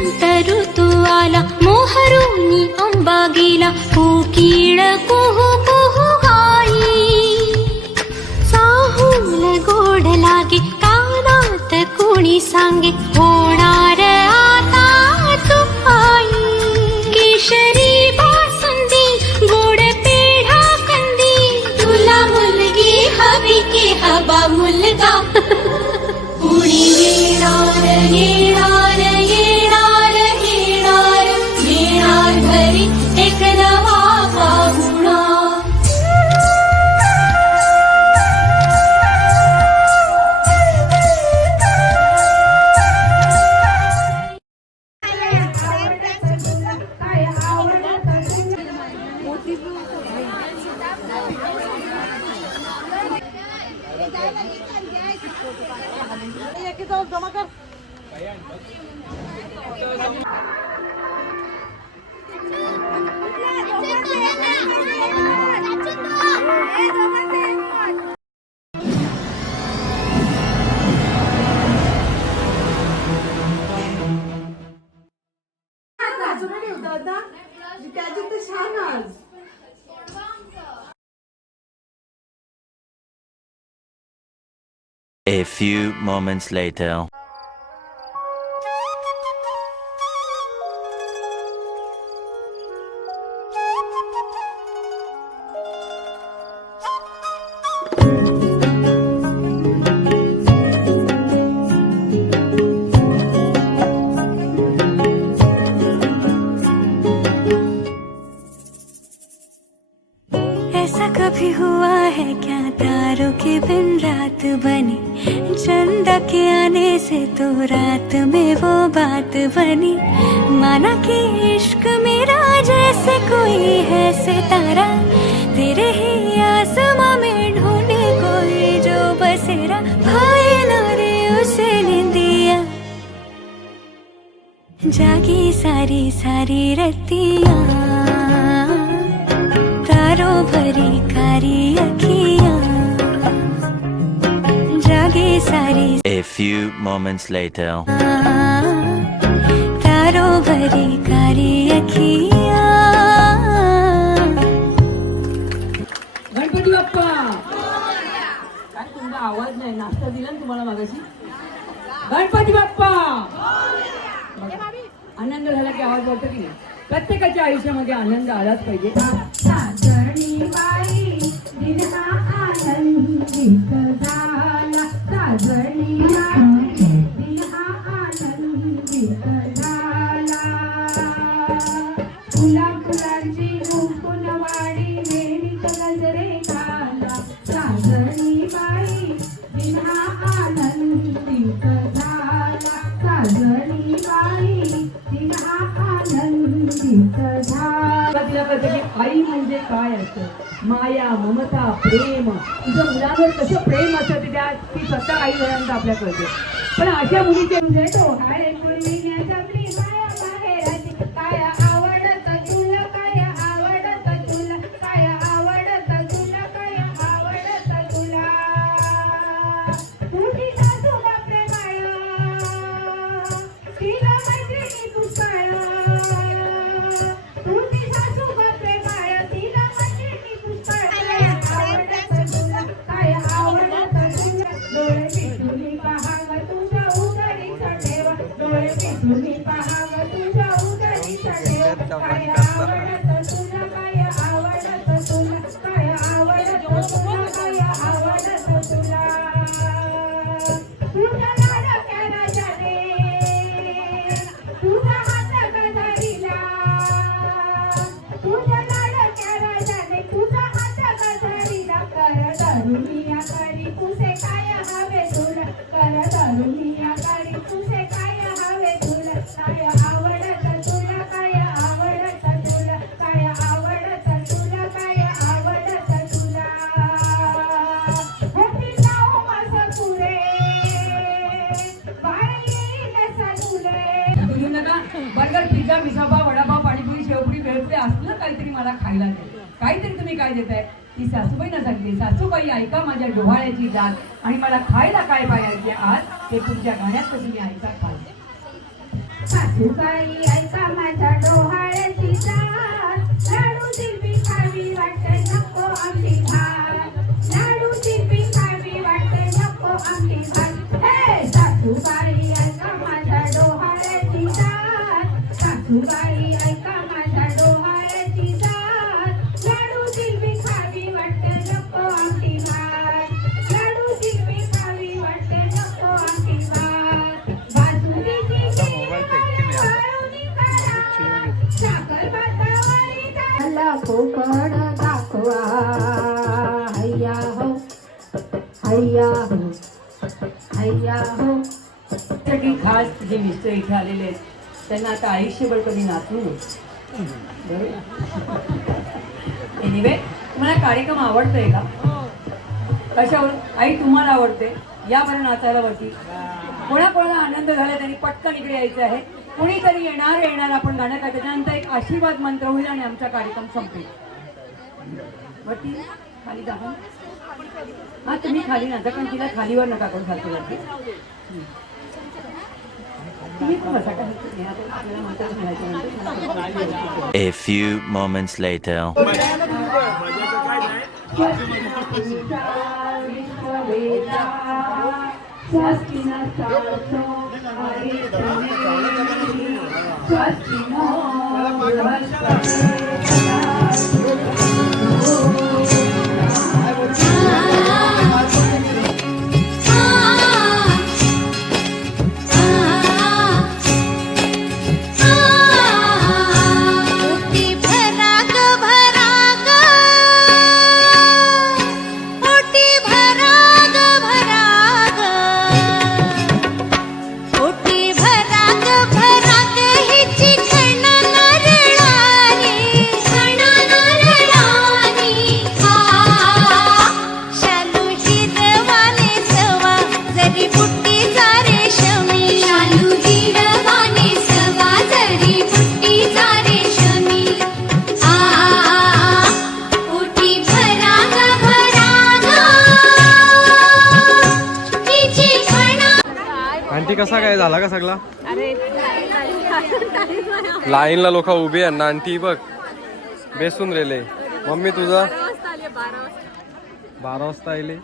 वसंत ऋतू आला मोहरुनी अंबा गेला कोकिळ कुहू कुहू गाई साहूल गोड लागे कानात कोणी सांगे होणार आता तू आई केशरी बासुंदी गोड पेढा कंदी तुला मुलगी हवी की हवा मुलगा कुणी येणार येणार येणार येणार येणार घरी एक नवा पाहुणा जमा कर A few moments later. ऐसा कभी हुआ है क्या तारों के बिन रात बनी चंदा के आने से तो रात में वो बात बनी माना कि इश्क मेरा जैसे कोई है सितारा तेरे ही आसमां में ढूंढे कोई जो बसेरा भाई ना रे उसे निंदिया जागी सारी सारी रतियां तारों भरी कारी अखियां जागे सारी A few moments later. तारों भरी कारी अखियां गणपती बाप्पा काय तुमचा आवाज नाही नाश्ता दिला ना तुम्हाला मागाशी गणपती बाप्पा आनंद झाला की आवाज वाटतो की नाही प्रत्येकाच्या आयुष्यामध्ये आनंद आलाच पाहिजे साजणी बाई दिन हा आनंदित झाला साजणी बाई दिन हा आनंदित झाला फुला फुलांची मुकुंदवाडी वेणीत गजरे घाला साजणी बाई दिन हा आनंदित झाला साजणी बाई दिन हा आनंदित झाला तिला कळतं की आई म्हणजे काय असतं माया ममता प्रेम तुझं मुलांवर कसं प्रेम असतं त्या ती स्वतः आई वडिलांना आपल्या कळते पण अशा मुलीचे तुझे डोहाळे मुलीण्याच्या प्रेमाया बाहेराची काय आवडत तुला काय आवडत तुला काय आवडत तुला काय आवडत तुला तुझी सासू बापरे माया तिला मैत्रिणी पुष्कळ तुझी सासू बापरे माया तिला मैत्रिणी पुष्कळ काय आवडत तुला काय आवडत तुला डोळे पिटुनी पहाव तुझ्या उघडीचा ठेवा डोळे पिटुनी पहाव तुझ्या उघडीचा ठेवा काय आवडत तुला काय आवडत तुला काय आवडत तुला काय आवडत तुला तुझ्या लाडक्या राजाने तुझा हात गजरीला तुझ्या लाडक्या राजाने तुझा हात गजरीला कर धरुनिया करी तुझे काय हवे तुला कर धरुनिया करी तुझे काय हवे तुला काय आवडत तुला काय आवडत तुला काय आवडत तुला काय आवडत तुला होती जाऊ माझं पुरे बाई कसा तुले बोलू नका बर्गर पिझ्झा मिसळपाव वडापाव पाणीपुरी शेवपुरी भेळपुरी असलं काहीतरी मला खायला दे काहीतरी तुम्ही काय देताय ती सासूबाईंना सांगते सासूबाई ऐका माझ्या डोहाळ्याची जात आणि मला खायला काय पाहिजे आज ते तुमच्या गाण्यात तुम्ही ऐका खाल सासूबाई ऐका माझ्या डोहाळ्याची जात लाडू जिलबी खावी वाटते नको आमटी भात लाडू जिलबी खावी वाटते नको आमटी भात हे सासूबाई ऐका माझ्या डोहाळ्याची जात सासूबाई ऐका माझ्या डोहाळ्याची जात लाडू जिलबी खावी वाटते नको आमटी भात लाडू जिलबी खावी वाटते नको आमटी भात बासुंदीची साखर भातावरी मला कोकण दाखवा हैया हो हैया हो हैया हो साठी खास जे मिस्टर इथे आलेले आहेत त्यांना आता आयुष्यभर कधी नाचू एनिवे तुम्हाला कार्यक्रम आवडतोय का कशावर आई तुम्हाला आवडते या बरं नाचायला वरती कोणाकोणाला आनंद झाला त्यांनी पटकन इकडे यायचं आहे कोणीतरी येणार आपण गाणं काय त्याच्यानंतर एक आशीर्वाद मंत्र होईल आणि आमचा कार्यक्रम संपेल वरती खाली जा हा तुम्ही खाली नाचा कारण तिला खालीवर नका करून सारखी वरती तुम्ही पण बसा का आपल्याला मंत्र मिळायचं A few moments later. Aunty कसा काय झाला का सगळा लाईनला लोक उभी आहे ना आंटी बघ बेसून रेले मम्मी तुझा 12 वाजता आले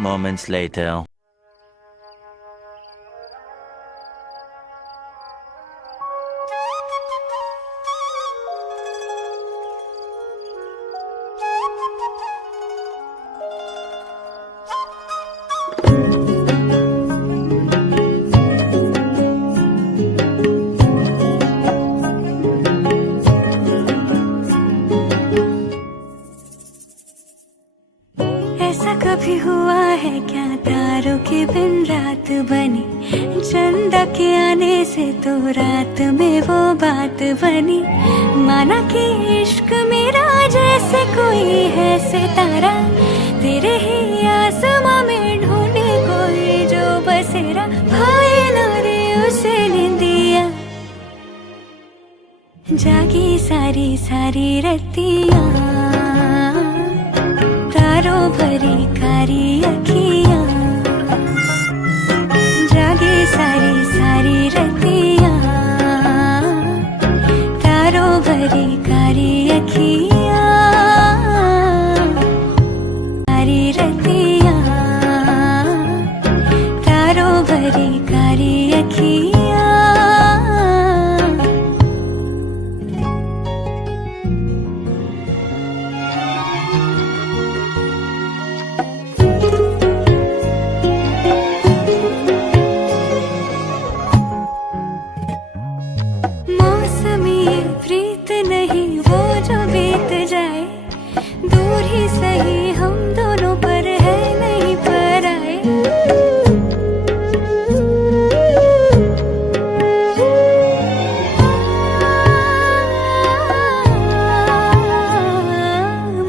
Moments later. के बिन रात बनी, चंदा के आने से तो रात में वो बात बनी। माना कि इश्क मेरा जैसे कोई है सितारा, तेरे ही आसमां में ढूंढे कोई जो बसेरा। भाई ना रे उसे निंदिया, जागी सारी सारी रतियां, तारों भरी कारी अखियां। जागी सारी सारी रतियां, तारों भरी कारी अखियां। सारी रतियां, तारों भरी कारी अखियां। मौसमी प्रीत नहीं वो जो बीत जाए, दूर ही सही हम दोनों पर है नहीं पर आए।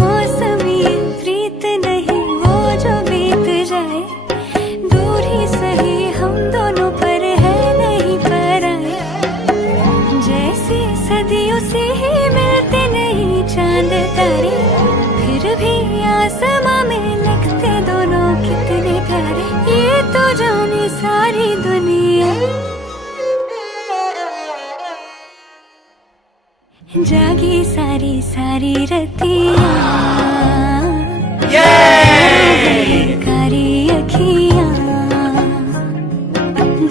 मौसमी प्रीत नहीं वो जो बीत जाए, दूर ही सही हम दोनों पर है नहीं पर आए। जैसे सदियों से ही मिलते नहीं चांद तारे, फिर भी आसमां में लिखते दोनों कितने प्यारे। ये तो जाने सारी दुनिया, जागी सारी सारी रतियां, कारी अखियां।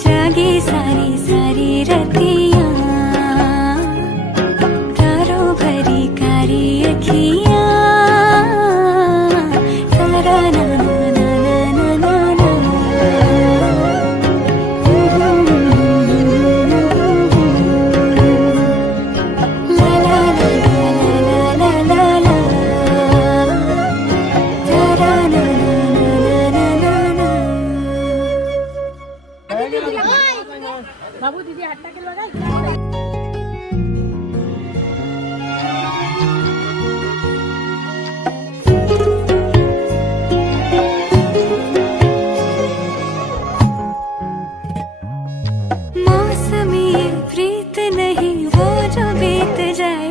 जागी सारी सारी रतियां, तारों भरी कारी अखियां। तारा ना ना ना ना ना ना। ला ला ला ला ला ला ला। तारा ना ना ना ना ना ना। बाबू दीदी हात टाकेल बघा. मौसमी प्रीत नहीं वो जो बीत जाए,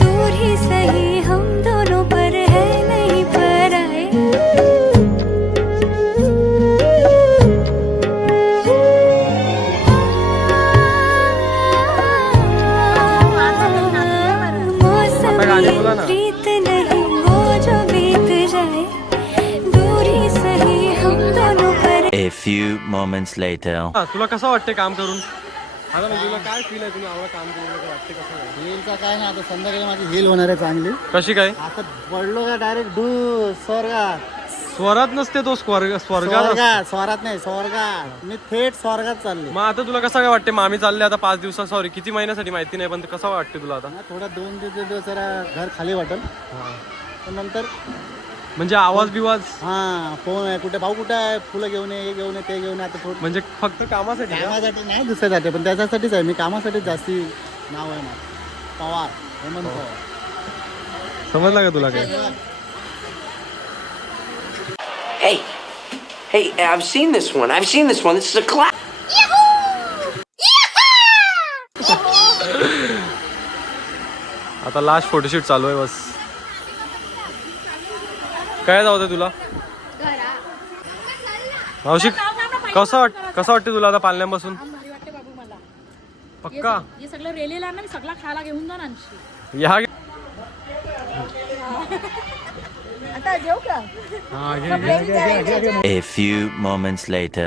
दूर ही सही हम दोनों पर है नहीं पर आए। मौसमी प्रीत नहीं वो जो बीत जाए, दूर ही सही हम दोनों पर। A few moments later. तुला कसं वाटते काम करून? आता म्हणजे तुला काय फील आहे, तुम्ही आवडं काम करून तुला वाटते कसं आहे? हिलचा काय नाही, आता संध्याकाळी माझी हिल होणार आहे चांगली. कशी काय? आता पडलो का डायरेक्ट स्वर्गात. स्वरात नसते तो स्वर्गात स्वरात नाही, स्वर्गात. मी थेट स्वर्गात चाललो. मग आता तुला कसं काय वाटते? मामी चालले आता 5 दिवसात, सॉरी किती महिन्यासाठी माहिती नाही, पण कसं वाटते तुला आता? थोडा 2-3 दिवस जरा घर खाली वाटेल, पण नंतर म्हणजे आवाज बिवाज फोन आहे, कुठे भाऊ कुठे आहे, फुलं घेऊन ये, हे घेऊन ये, ते घेऊन ये. आता थोडं म्हणजे फक्त कामासाठी का? कामासाठी नाही, दुसऱ्यासाठी, पण त्याच्यासाठीच आहे. मी कामासाठी जास्ती नाव आहे माझं पवार, हेमंत पवार. समजलं का तुला काय? Hey, I've seen this one. This is a class. आता लास्ट फोटोशूट चालू आहे बस. काय जाऊ दे तुला मावशी? कसं वाटते तुला आता पालण्यापासून? भारी वाटते बाबू मला. पक्का हे सगळं रेलेला ना, मी सगळा खायला घेऊन जाणार आणशी. या आता जेव का? A few moments later.